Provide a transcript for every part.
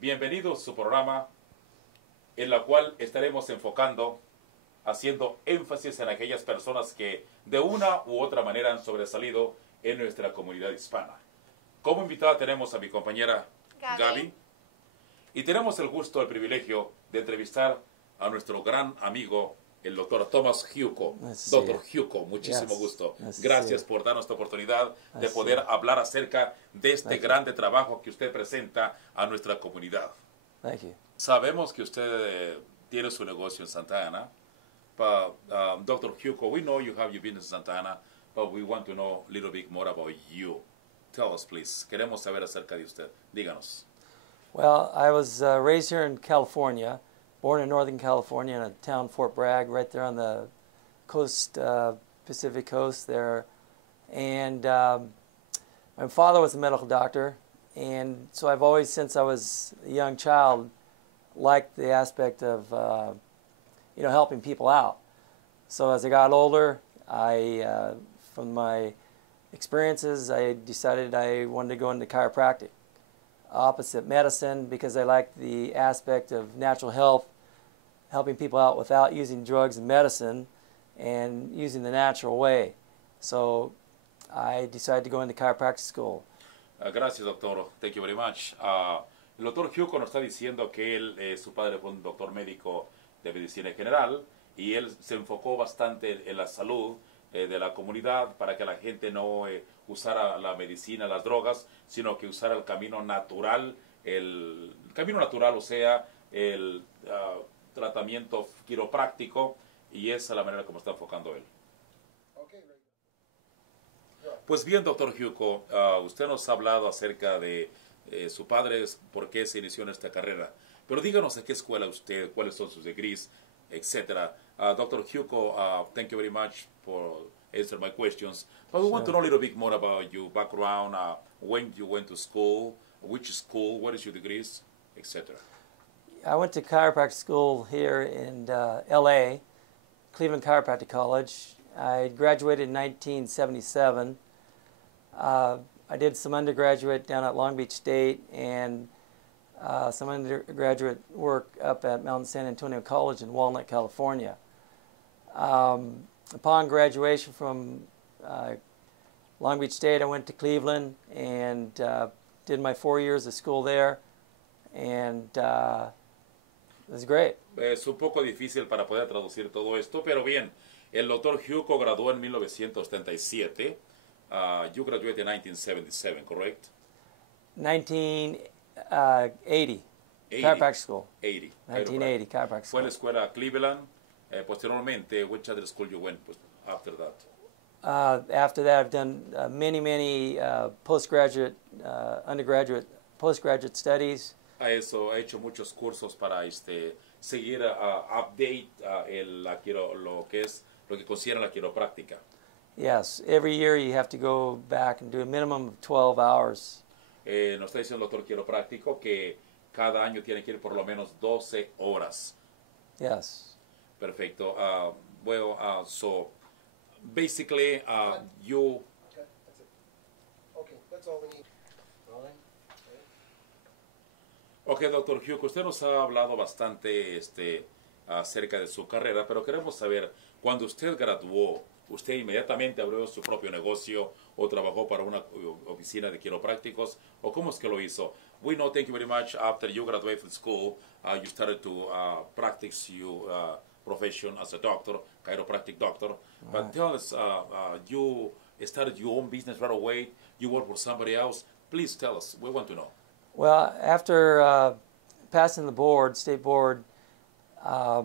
Bienvenidos a su programa en la cual estaremos enfocando, haciendo énfasis en aquellas personas que de una u otra manera han sobresalido en nuestra comunidad hispana. Como invitada tenemos a mi compañera Gaby y tenemos el gusto, el privilegio de entrevistar a nuestro gran amigo, el doctor Thomas Hewko. Doctor Hewko, muchísimo gusto. Gracias por darnos esta oportunidad de poder hablar acerca de este grande trabajo que usted presenta a nuestra comunidad. Sabemos que usted tiene su negocio en Santa Ana. Dr. Hewko, we know you have your business in Santa Ana, but we want to know a little bit more about you. Tell us, please. Queremos saber acerca de usted. Díganos. Well, I was raised here in California. Born in Northern California in a town, Fort Bragg, right there on the coast, Pacific coast there. And my father was a medical doctor, and so I've always, since I was a young child, liked the aspect of, helping people out. So as I got older, from my experiences, I decided I wanted to go into chiropractic, opposite medicine, because I liked the aspect of natural health, helping people out without using drugs and medicine and using the natural way. So I decided to go into chiropractic school. Gracias, doctor. Thank you very much. El doctor Hewko nos está diciendo que su padre fue un doctor médico de medicina general y él se enfocó bastante en la salud de la comunidad para que la gente no usara la medicina, las drogas, sino que usara el camino natural, o sea, el tratamiento quiropráctico, y esa es la manera como está enfocando él. Pues bien, doctor Hewko, usted nos ha hablado acerca de su padre, por qué se inició en esta carrera, pero díganos a qué escuela usted, cuáles son sus degrees, etc. Dr. Hewko, thank you very much for answering my questions. But we want to know a little bit more about your background, when you went to school, which school, what is your degrees, etc. I went to chiropractic school here in L.A., Cleveland Chiropractic College. I graduated in 1977. I did some undergraduate down at Long Beach State and some undergraduate work up at Mount San Antonio College in Walnut, California. Upon graduation from Long Beach State, I went to Cleveland and did my 4 years of school there, and it was great. Es un poco difícil para poder traducir todo esto, pero bien, el doctor Hewko graduó en 1977. You graduated in 1977, correct? 1980. Chiropractic school. 1980, chiropractic school. Fue a la escuela Cleveland. Posteriormente, which other school you went after that? After that, I've done many postgraduate, undergraduate, postgraduate studies. A eso, ha hecho muchos cursos para seguir update lo que considera la quiropráctica. Yes, every year you have to go back and do a minimum of 12 hours. Nos está diciendo el doctor quiropráctico que cada año tiene que ir por lo menos 12 horas. Yes. Perfecto. So basically, you. Okay, that's it. Okay, that's all we need. Rolling. Okay, doctor Hewko, usted nos ha hablado bastante acerca de su carrera, pero queremos saber, cuando usted graduó, ¿usted inmediatamente abrió su propio negocio o trabajó para una oficina de quiroprácticos? ¿O cómo es que lo hizo? We know, thank you very much, after you graduated from school, you started to practice your profession as a doctor, chiropractic doctor. But tell us, you started your own business right away, you work for somebody else. Please tell us, we want to know. Well, after passing the board, state board, I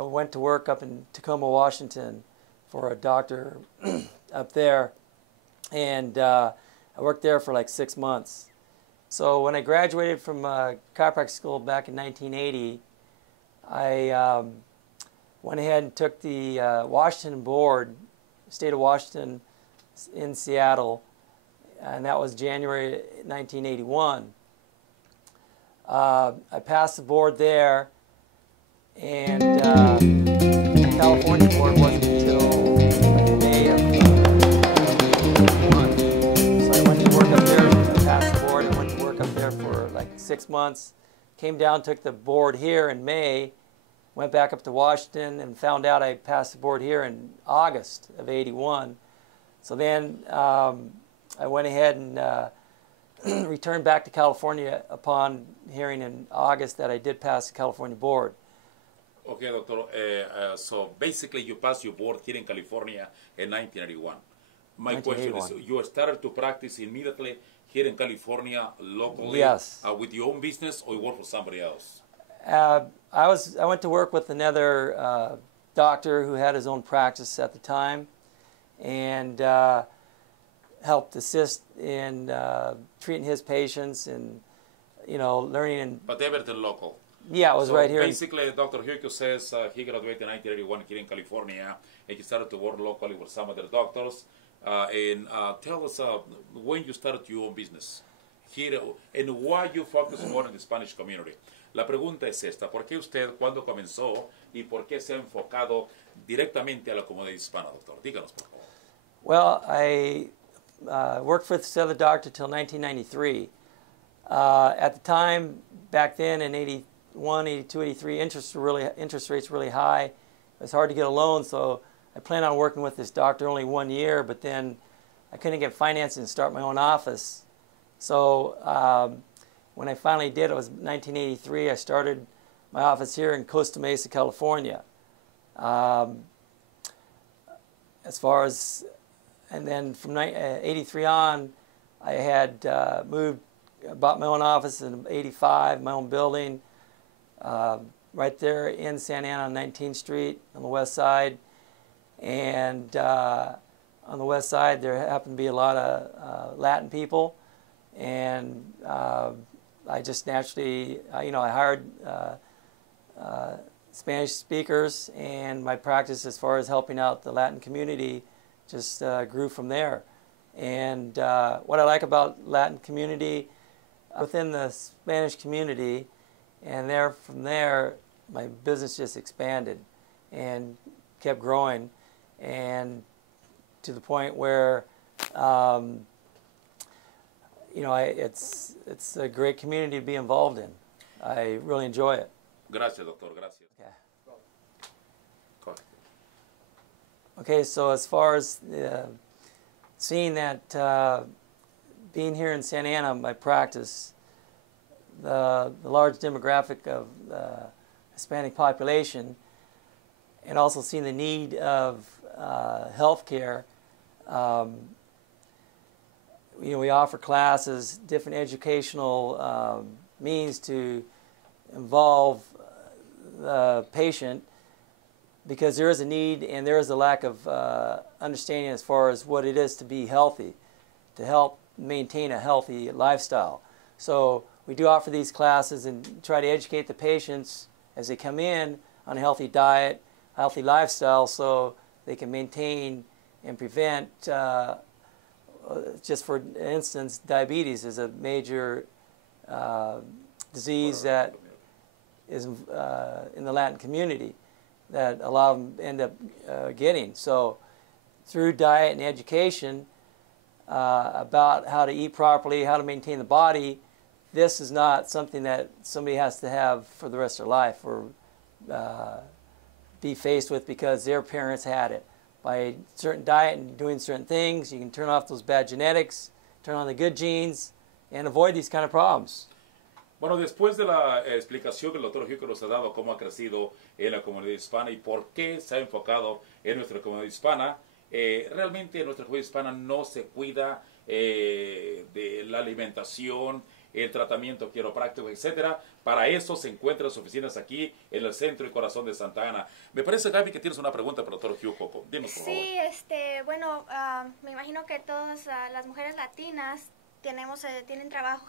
went to work up in Tacoma, Washington for a doctor up there, and I worked there for like 6 months. So when I graduated from chiropractic school back in 1980, I went ahead and took the Washington board, state of Washington in Seattle, and that was January 1981. I passed the board there, and the California board wasn't until May of 1981. So I went to work up there, I passed the board, I went to work up there for like 6 months, came down, took the board here in May, went back up to Washington and found out I passed the board here in August of '81. So then I went ahead and returned back to California upon hearing in August that I did pass the California board. Okay, doctor. So basically you passed your board here in California in 1981. My question is, you started to practice immediately here in California locally? Yes. With your own business, or you work for somebody else? I went to work with another doctor who had his own practice at the time, and helped assist in treating his patients and, you know, learning. And but everything local. Yeah, it was so right here. Basically, Dr. Hewko says he graduated in 1981 here in California, and he started to work locally with some other doctors. And tell us when you started your own business here and why you focus more on the Spanish community. La pregunta es esta: ¿por qué usted cuándo comenzó y por qué se ha enfocado directamente a la comunidad hispana, doctor? Díganos, por favor. Well, I worked for this other doctor till 1993. At the time, back then in 81, 82, 83, interest rates really high. It was hard to get a loan, so I planned on working with this doctor only 1 year, but then I couldn't get financing to start my own office. So when I finally did, it was 1983, I started my office here in Costa Mesa, California. As far as, and then from 83 on, I had bought my own office in 85, my own building, right there in Santa Ana on 19th Street on the west side. And on the west side, there happened to be a lot of Latin people, and I just naturally, you know, I hired Spanish speakers, and my practice as far as helping out the Latin community just grew from there. And what I like about Latin community, within the Spanish community, and from there, my business just expanded and kept growing, and to the point where, you know, it's a great community to be involved in. I really enjoy it. Gracias, doctor. Gracias. Okay, so as far as seeing that, being here in Santa Ana, my practice, the large demographic of the Hispanic population, and also seeing the need of health care, you know, we offer classes, different educational means to involve the patient, because there is a need and there is a lack of understanding as far as what it is to be healthy, to help maintain a healthy lifestyle. So we do offer these classes and try to educate the patients as they come in on a healthy diet, healthy lifestyle, so they can maintain and prevent, just for instance, diabetes is a major disease that is in the Latin community that a lot of them end up getting. So through diet and education about how to eat properly, how to maintain the body, this is not something that somebody has to have for the rest of their life or be faced with because their parents had it. By certain diet and doing certain things, you can turn off those bad genetics, turn on the good genes, and avoid these kind of problems. Bueno, después de la explicación que el doctor Hewko nos ha dado cómo ha crecido en la comunidad hispana y por qué se ha enfocado en nuestra comunidad hispana, realmente nuestra comunidad hispana no se cuida de la alimentación, el tratamiento quiropráctico, etcétera. Para eso se encuentran las oficinas aquí en el centro y corazón de Santa Ana. Me parece, Gaby, que tienes una pregunta para el doctor Hewko. Dinos, por favor. Sí, bueno, me imagino que todas las mujeres latinas tienen trabajos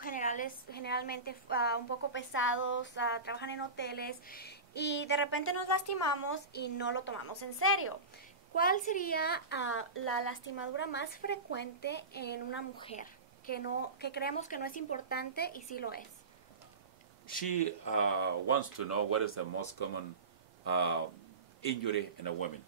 generalmente un poco pesados, trabajan en hoteles y de repente nos lastimamos y no lo tomamos en serio. ¿Cuál sería la lastimadura más frecuente en una mujer que creemos que no es importante y sí lo es? She wants to know what is the most common injury in a woman.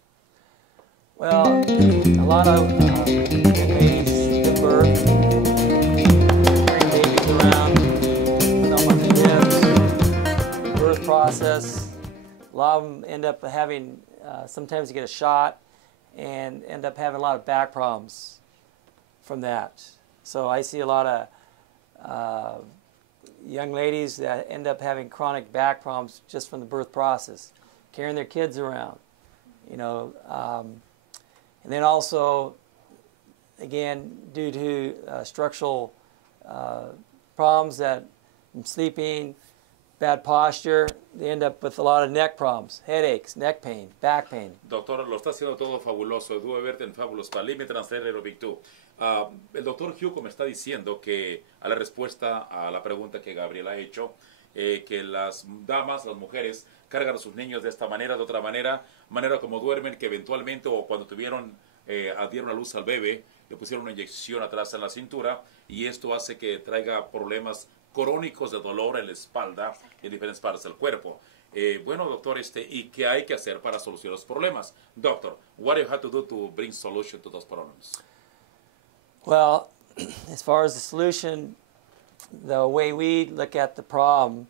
Well, a lot of ladies give birth, bring babies around, put them on the hips, process. A lot of them end up having, sometimes you get a shot and end up having a lot of back problems from that. So I see a lot of young ladies that end up having chronic back problems just from the birth process, carrying their kids around, you know. And then also, again, due to structural problems that from sleeping, bad posture, they end up with a lot of neck problems, headaches, neck pain, back pain. Doctor, lo está haciendo todo fabuloso. Due verte en fabulous palime transfer aerobic too. El doctor Hewko me está diciendo que, a la respuesta a la pregunta que Gabriel ha hecho, que las damas, las mujeres, cargan a sus niños de esta manera, de otra manera como duermen, que eventualmente o cuando dieron a luz al bebé, le pusieron una inyección atrás en la cintura y esto hace que traiga problemas crónicos de dolor en la espalda y en diferentes partes del cuerpo. Bueno, doctor, ¿y qué hay que hacer para solucionar los problemas? Doctor, what do you have to do to bring solution to those problems? Well, as far as the solution, the way we look at the problem,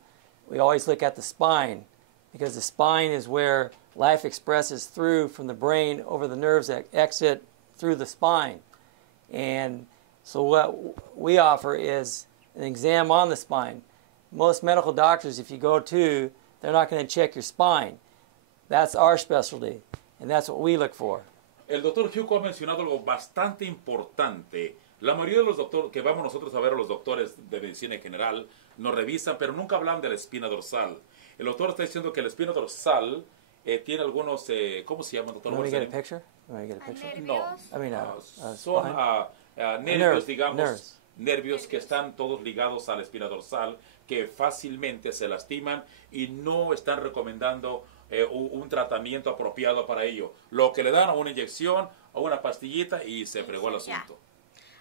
we always look at the spine, because the spine is where life expresses through from the brain over the nerves that exit through the spine. And so what we offer is an exam on the spine. Most medical doctors, if you go to, they're not going to check your spine. That's our specialty, and that's what we look for. El doctor Hewko ha mencionado algo bastante importante. La mayoría de los doctores, que vamos nosotros a ver a los doctores de medicina en general, nos revisan, pero nunca hablan de la espina dorsal. El doctor está diciendo que la espina dorsal tiene algunos, ¿cómo se llama, doctor? Want me to get a picture? Want me to get a picture? No, I mean, son nervios, digamos, nerves. nervios que están todos ligados a la espina dorsal, que fácilmente se lastiman y no están recomendando un tratamiento apropiado para ello. Lo que le dan a una inyección o una pastillita y se fregó el asunto.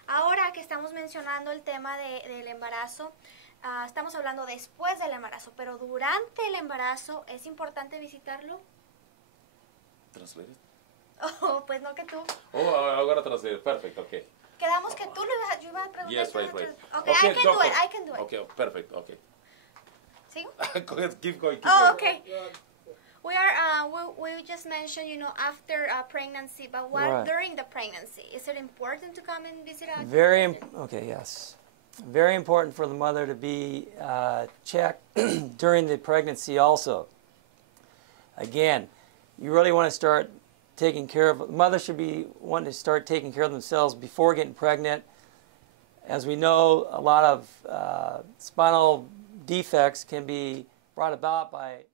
Ahora que estamos mencionando el tema del embarazo, estamos hablando después del embarazo, pero durante el embarazo, ¿es importante visitarlo? ¿Translated? Oh, pues no que tú. Oh, ahora translated. Perfecto, ok. Quedamos que tú yo iba a preguntar. Yes, right. Okay, I can do it. Okay, perfect, okay. ¿Sigo? Go ahead, keep going. Okay. We just mentioned, after pregnancy, but what Right. during the pregnancy? Is it important to come and visit us? Okay, yes. Very important for the mother to be checked during the pregnancy also. Again, you really want to start taking care of, mothers should be wanting to start taking care of themselves before getting pregnant. As we know, a lot of spinal defects can be brought about by